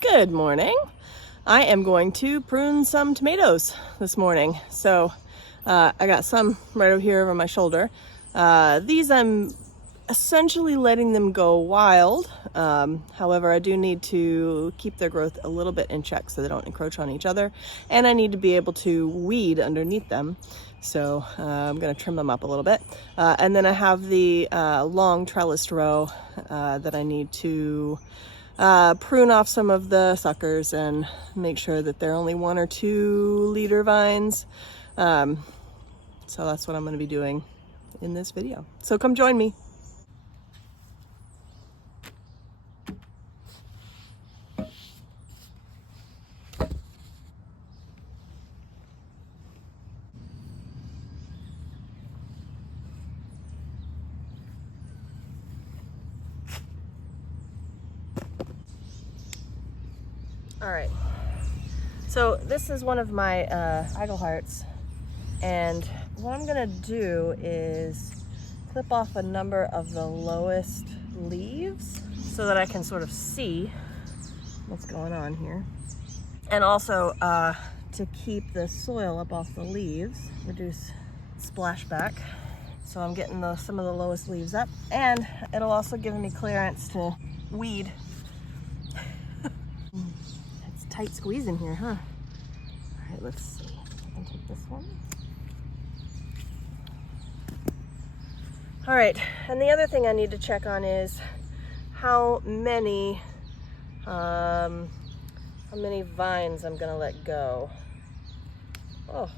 Good morning. I am going to prune some tomatoes this morning. So I got some right over here over my shoulder. These I'm essentially letting them go wild. However, I do need to keep their growth a little bit in check so they don't encroach on each other. And I need to be able to weed underneath them. So I'm going to trim them up a little bit. And then I have the long trellised row that I need to prune off some of the suckers and make sure that they're only 1 or 2 leader vines. So that's what I'm going to be doing in this video. So come join me. All right, so this is one of my idle hearts, and what I'm gonna do is clip off a number of the lowest leaves so that I can sort of see what's going on here, and also to keep the soil up off the leaves, reduce splashback. So I'm getting some of the lowest leaves up, and it'll also give me clearance to weed. Tight squeeze in here, huh? All right, let's see. I can take this one. All right, and the other thing I need to check on is how many vines I'm gonna let go. Oh,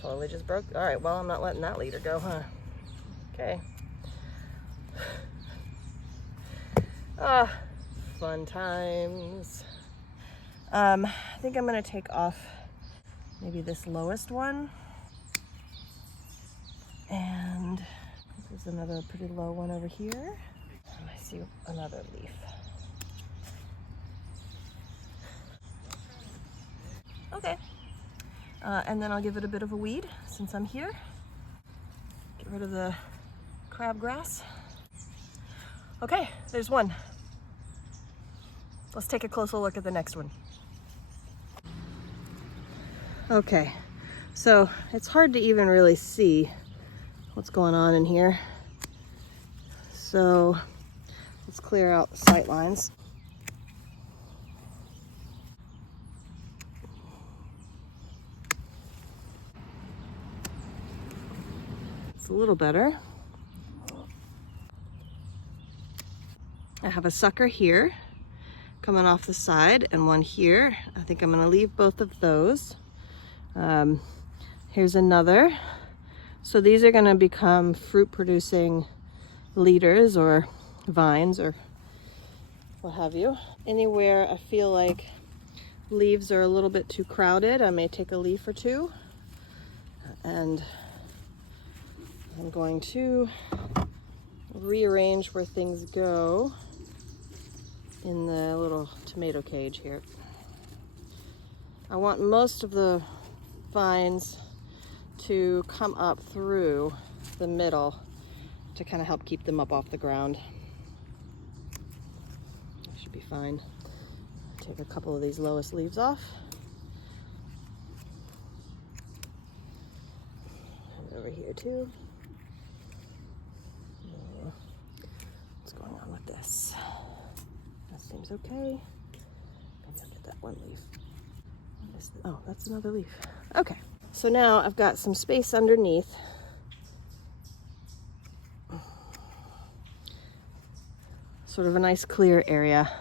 totally just broke. All right, well, I'm not letting that leader go, huh? Okay. Fun times. I think I'm gonna take off maybe this lowest one, and there's another pretty low one over here. And I see another leaf. Okay, and then I'll give it a bit of a weed since I'm here. Get rid of the crabgrass. Okay, there's one. Let's take a closer look at the next one. Okay, so it's hard to even really see what's going on in here. So let's clear out the sight lines. It's a little better. I have a sucker here coming off the side and one here. I think I'm gonna leave both of those. Here's another. So these are gonna become fruit producing leaders or vines or what have you. Anywhere I feel like leaves are a little bit too crowded, I may take a leaf or two. And I'm going to rearrange where things go in the little tomato cage here. I want most of the vines to come up through the middle to kind of help keep them up off the ground. That should be fine. Take a couple of these lowest leaves off. And over here too. What's going on with this? Seems okay. Maybe I'll get that one leaf. Oh, that's another leaf. Okay, so now I've got some space underneath. Sort of a nice clear area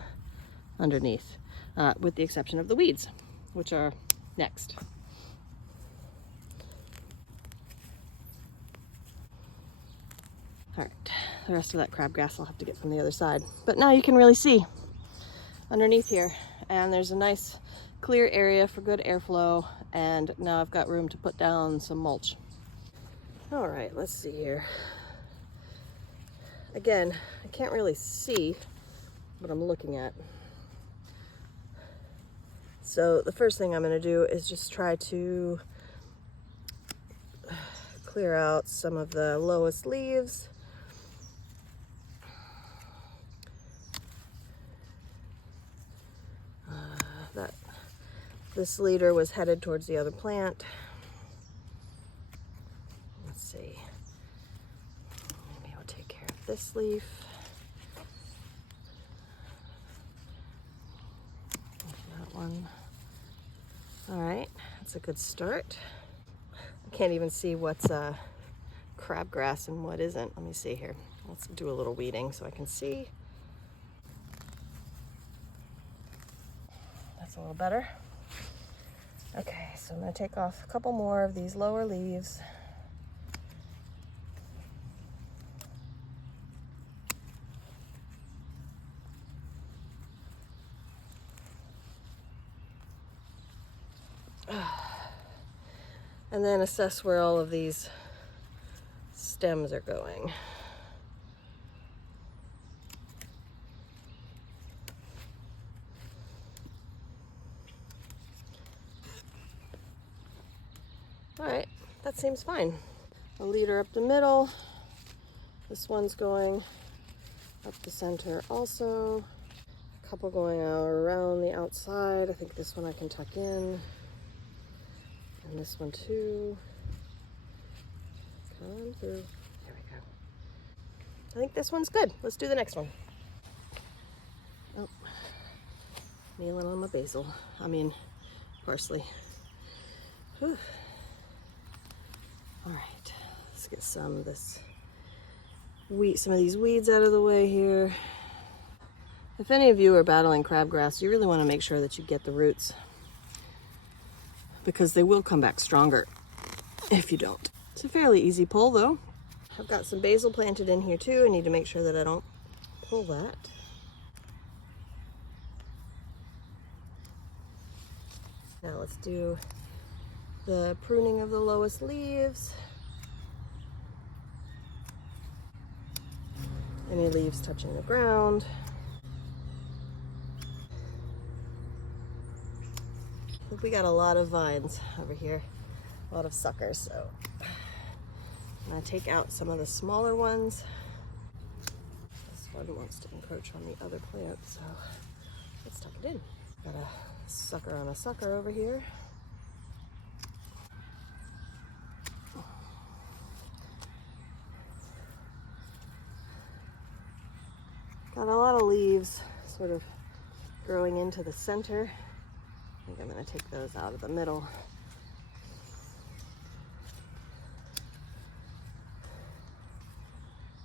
underneath, with the exception of the weeds, which are next. All right, the rest of that crabgrass I'll have to get from the other side. But now you can really see underneath here, and there's a nice clear area for good airflow, and now I've got room to put down some mulch. All right, let's see here. Again, I can't really see what I'm looking at. So the first thing I'm going to do is just try to clear out some of the lowest leaves. that this leader was headed towards the other plant. Let's see. Maybe I'll take care of this leaf. That one. All right, that's a good start. I can't even see what's crabgrass and what isn't. Let me see here. Let's do a little weeding so I can see. That's a little better. Okay, so I'm going to take off a couple more of these lower leaves. And then assess where all of these stems are going. All right, that seems fine. A leader up the middle. This one's going up the center also. A couple going out around the outside. I think this one I can tuck in. And this one too. Come through. There we go. I think this one's good. Let's do the next one. Oh, kneeling on my basil. I mean, parsley. Whew. All right, let's get some of this some of these weeds out of the way here. If any of you are battling crabgrass, you really want to make sure that you get the roots, because they will come back stronger if you don't. It's a fairly easy pull though. I've got some basil planted in here too. I need to make sure that I don't pull that. Now let's do the pruning of the lowest leaves. Any leaves touching the ground. We got a lot of vines over here, a lot of suckers, so I'm gonna take out some of the smaller ones. This one wants to encroach on the other plant, so let's tuck it in. Got a sucker on a sucker over here. Got a lot of leaves sort of growing into the center. I think I'm going to take those out of the middle.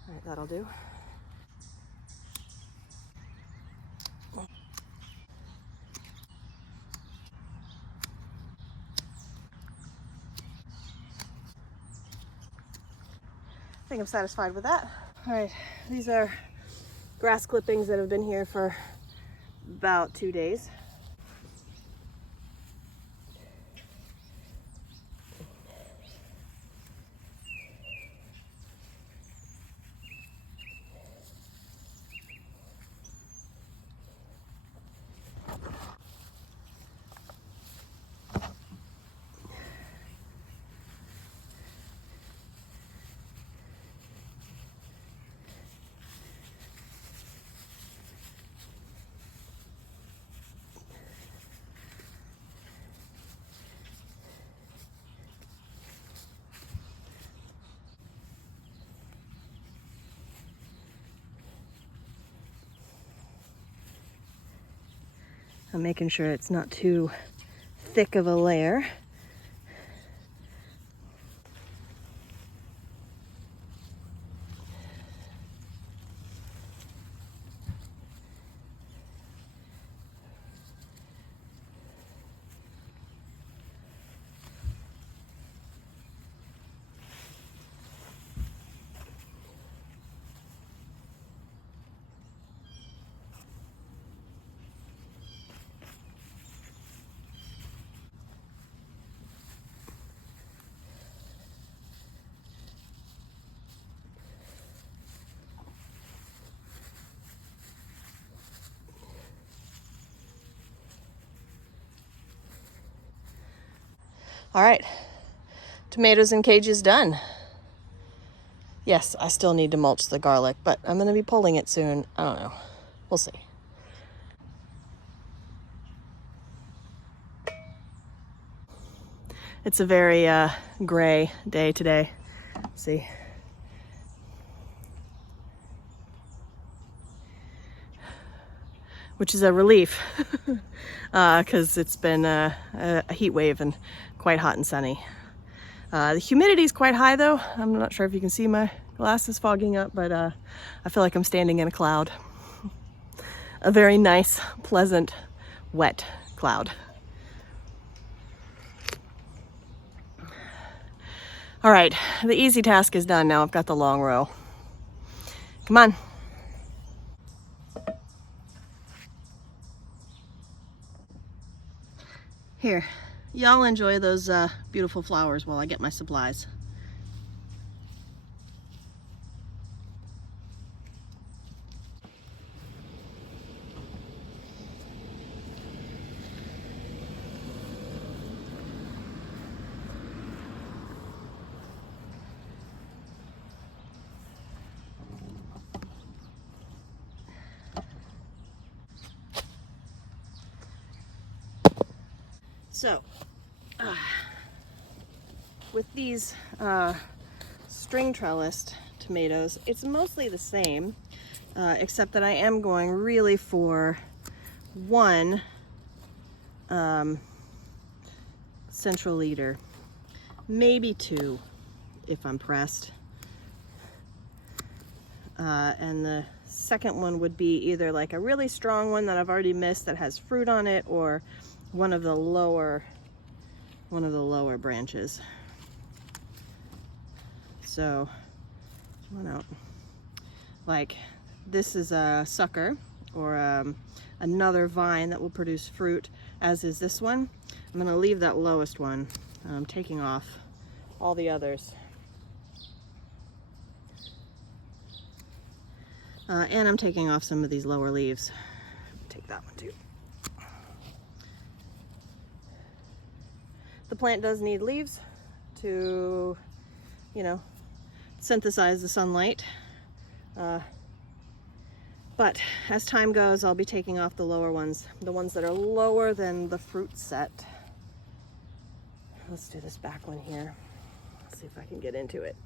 All right, that'll do. I think I'm satisfied with that. All right, these are grass clippings that have been here for about 2 days. I'm making sure it's not too thick of a layer. All right, tomatoes in cages done. Yes, I still need to mulch the garlic, but I'm gonna be pulling it soon. I don't know, we'll see. It's a very gray day today. Let's see. Which is a relief because it's been a heat wave and quite hot and sunny. The humidity is quite high though. I'm not sure if you can see my glasses fogging up, but I feel like I'm standing in a cloud. A very nice, pleasant, wet cloud. All right, the easy task is done now. I've got the long row. Come on. Here, y'all enjoy those beautiful flowers while I get my supplies. So, with these string trellised tomatoes, it's mostly the same, except that I am going really for one central leader, maybe two if I'm pressed. And the second one would be either like a really strong one that I've already missed that has fruit on it, or one of the lower branches. So, come on out. Like, this is a sucker or another vine that will produce fruit, as is this one. I'm gonna leave that lowest one. I'm taking off all the others. And I'm taking off some of these lower leaves. Take that one too. The plant does need leaves to, you know, synthesize the sunlight. But as time goes, I'll be taking off the lower ones, the ones that are lower than the fruit set. Let's do this back one here. Let's see if I can get into it.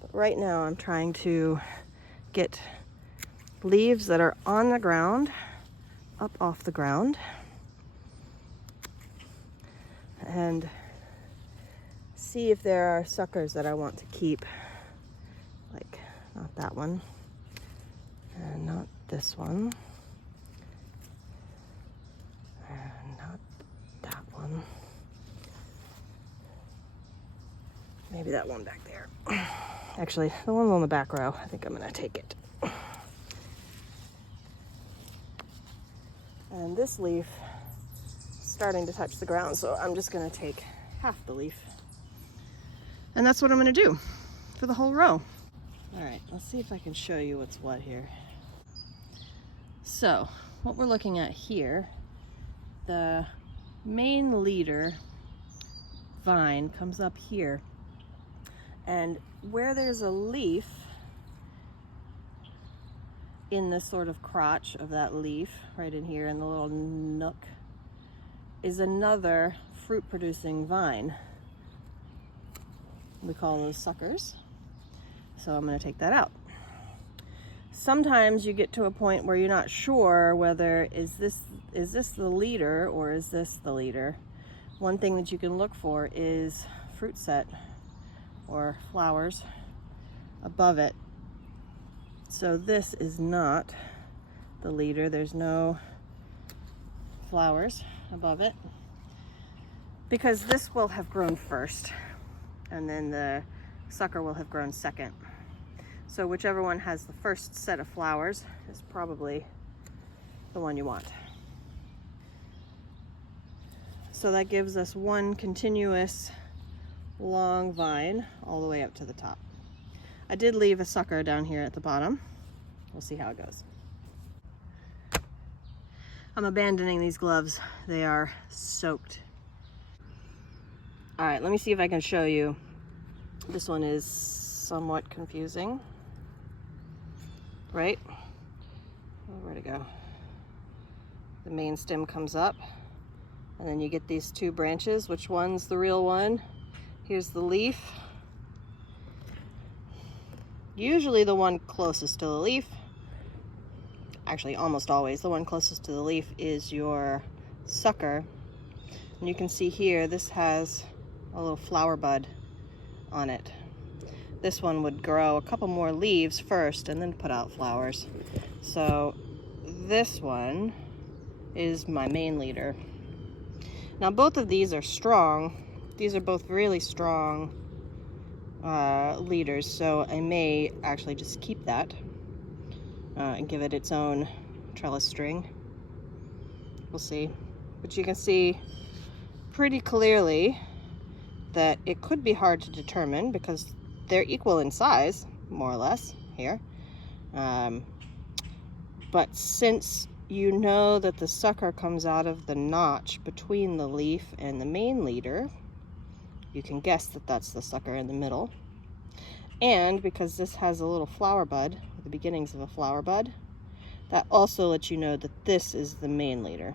But right now I'm trying to get leaves that are on the ground up off the ground and see if there are suckers that I want to keep. Like, not that one, and not this one, and not that one. Maybe that one back there. Actually, the one on the back row, I think I'm gonna take it. And this leaf is starting to touch the ground, so I'm just gonna take half the leaf. And that's what I'm gonna do for the whole row. All right, let's see if I can show you what's what here. So, what we're looking at here, the main leader vine comes up here. And where there's a leaf in this sort of crotch of that leaf, right in here in the little nook, is another fruit-producing vine. We call those suckers. So I'm going to take that out. Sometimes you get to a point where you're not sure whether is this the leader or is this the leader. One thing that you can look for is fruit set or flowers above it. So this is not the leader. There's no flowers above it because this will have grown first and then the sucker will have grown second. So whichever one has the first set of flowers is probably the one you want. So that gives us one continuous long vine all the way up to the top. I did leave a sucker down here at the bottom. We'll see how it goes. I'm abandoning these gloves. They are soaked. All right, let me see if I can show you. This one is somewhat confusing, right? Oh, where'd it go? The main stem comes up And then you get these two branches. Which one's the real one? Here's the leaf. Usually the one closest to the leaf, actually almost always, the one closest to the leaf is your sucker. And you can see here, this has a little flower bud on it. This one would grow a couple more leaves first and then put out flowers. So this one is my main leader. Now both of these are strong. These are both really strong leaders, so I may actually just keep that and give it its own trellis string. We'll see. But you can see pretty clearly that it could be hard to determine because they're equal in size, more or less, here. But since you know that the sucker comes out of the notch between the leaf and the main leader, you can guess that that's the sucker in the middle. And because this has a little flower bud, the beginnings of a flower bud, that also lets you know that this is the main leader.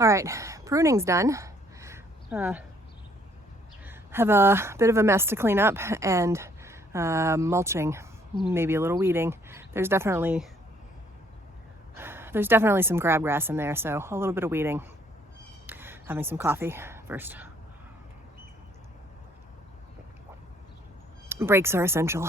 All right, pruning's done. Have a bit of a mess to clean up and mulching, maybe a little weeding. There's definitely some crabgrass in there, so a little bit of weeding. Having some coffee first. Breaks are essential.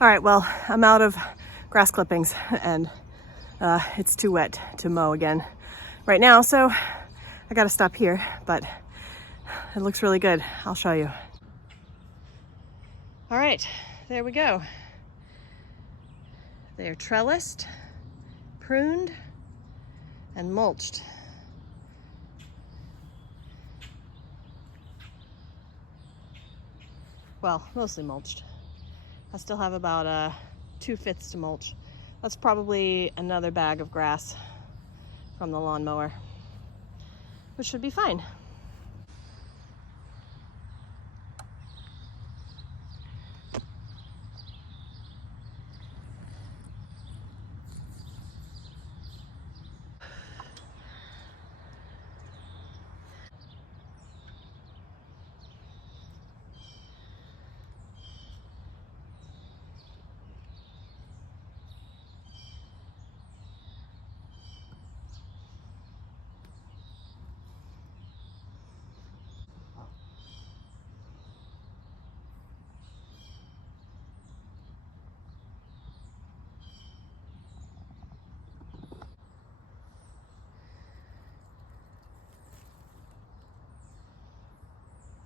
All right, well, I'm out of grass clippings and it's too wet to mow again right now, so I gotta stop here, but it looks really good. I'll show you. All right, there we go. They're trellised, pruned, and mulched. Well, mostly mulched. I still have about 2/5 to mulch, That's probably another bag of grass from the lawnmower, which should be fine.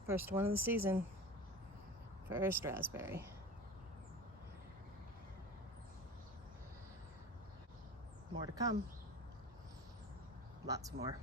First one of the season. First raspberry. More to come. Lots more.